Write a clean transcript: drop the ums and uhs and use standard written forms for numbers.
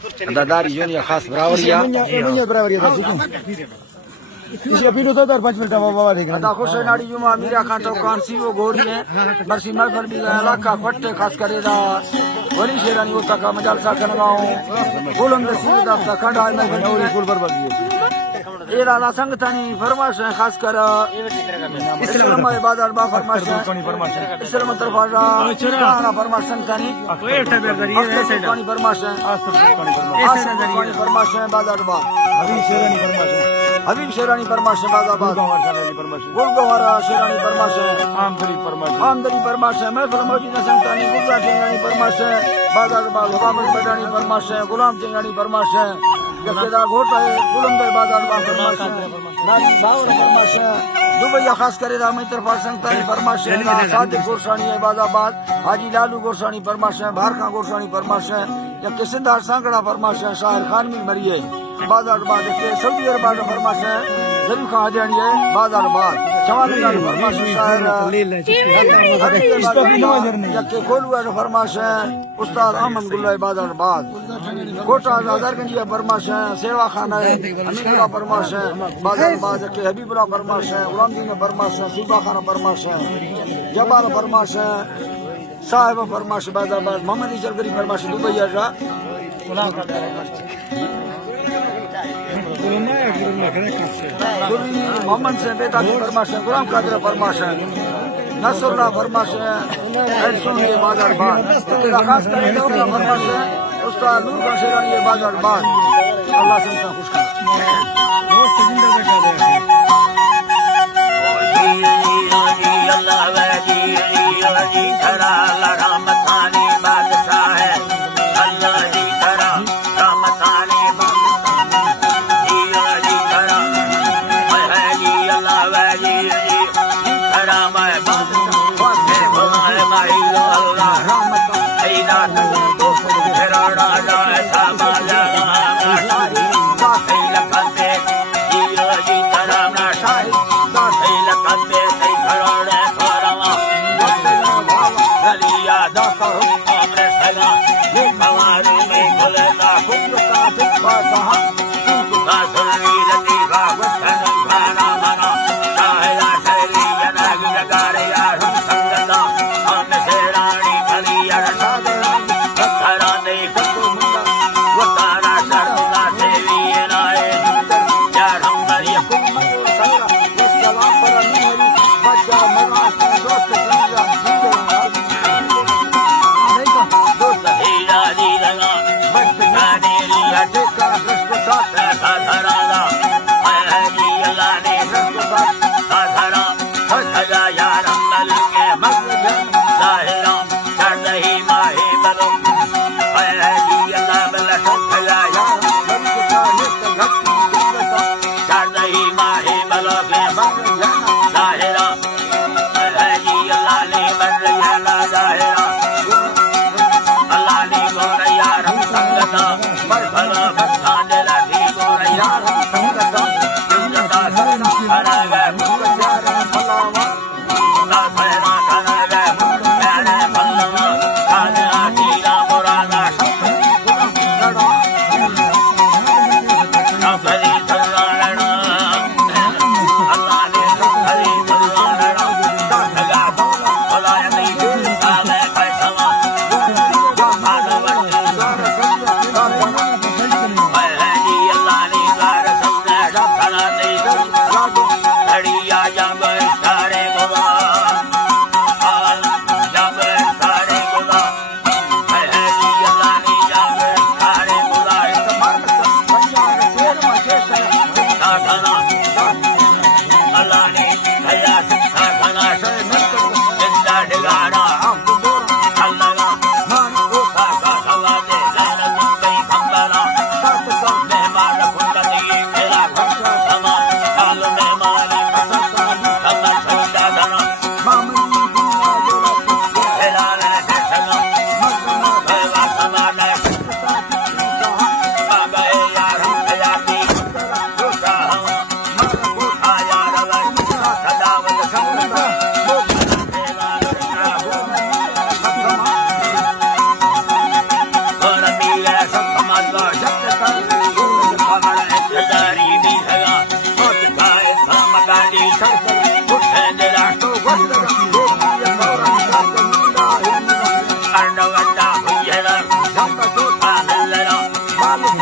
दादारी जोनिया खास बरावरिया इसलिए पीलो तो 5 मिनट बाबा देख अदा खुश नाड़ी जुमा मीरा खान तो कान सी वो गोरी है मर्सी महफल भी इलाका फट्टे खास करेदा वरी शेरानी वो तक मजाल सा करवाओ बोलम दे सीधा तक खंडा में बनोरी कुल बर्बाद ये राला संगतानी फरमाश है खास कर इस्लाम में बाजार बा फरमाश इस्लाम तरफा खाना फरमाश संगतानी कोई फरमाश है कोई फरमाश है बाजार बा हबीब शेरानी फरमाश बाजाबाद गुलगोहरा शेरानी फरमाश आमदनी फरमाश मैं फरमाजी ने संगतानी गुलजा सिंगानी फरमाश बाजाबाद हुबामत बडानी फरमाश गुलाम सिंगानी फरमाश जकेदा घोटा है गुलंदर बाजाबाद फरमाश नारी बावर फरमाश दुबैया खास करेदा मैं तरफा संगतानी फरमाश सादिक गोरसानी बाजाबाद हाजी लालू गोरसानी फरमाश भारखा गोरसानी फरमाश या किसनदार सांगड़ा फरमाश शायर खान में मरी है बाजार बाद सऊदी अरब का फरमाश है जरीफ खान हजारी है बाजार बाद जवान का फरमाश शायर जके खोलुआ का फरमाश है उस्ताद अहमद गुल्ला बाजार बाद कोटा हजारगंज का फरमाश है सेवा खाना है अमीन का फरमाश है बाजार बाद जके हबीबुल्लाह फरमाश है गुलामदीन का फरमाश है सूबा खाना फरमाश है जबाल फरमाश है साहिब फरमाश बाजार बाद मोहम्मद इजलगरी फरमाश दुबई का मोहम्मद से बेताजी फरमाश है गुलाम कादिर फरमाश है नसरुल्लाह फरमाश है एडसोनी बाजार बाद तेरा खास करके अपना फरमाश है उस्ताद नूर का शेरानी बाजार बाद अल्लाह से उनका खुश कर Maria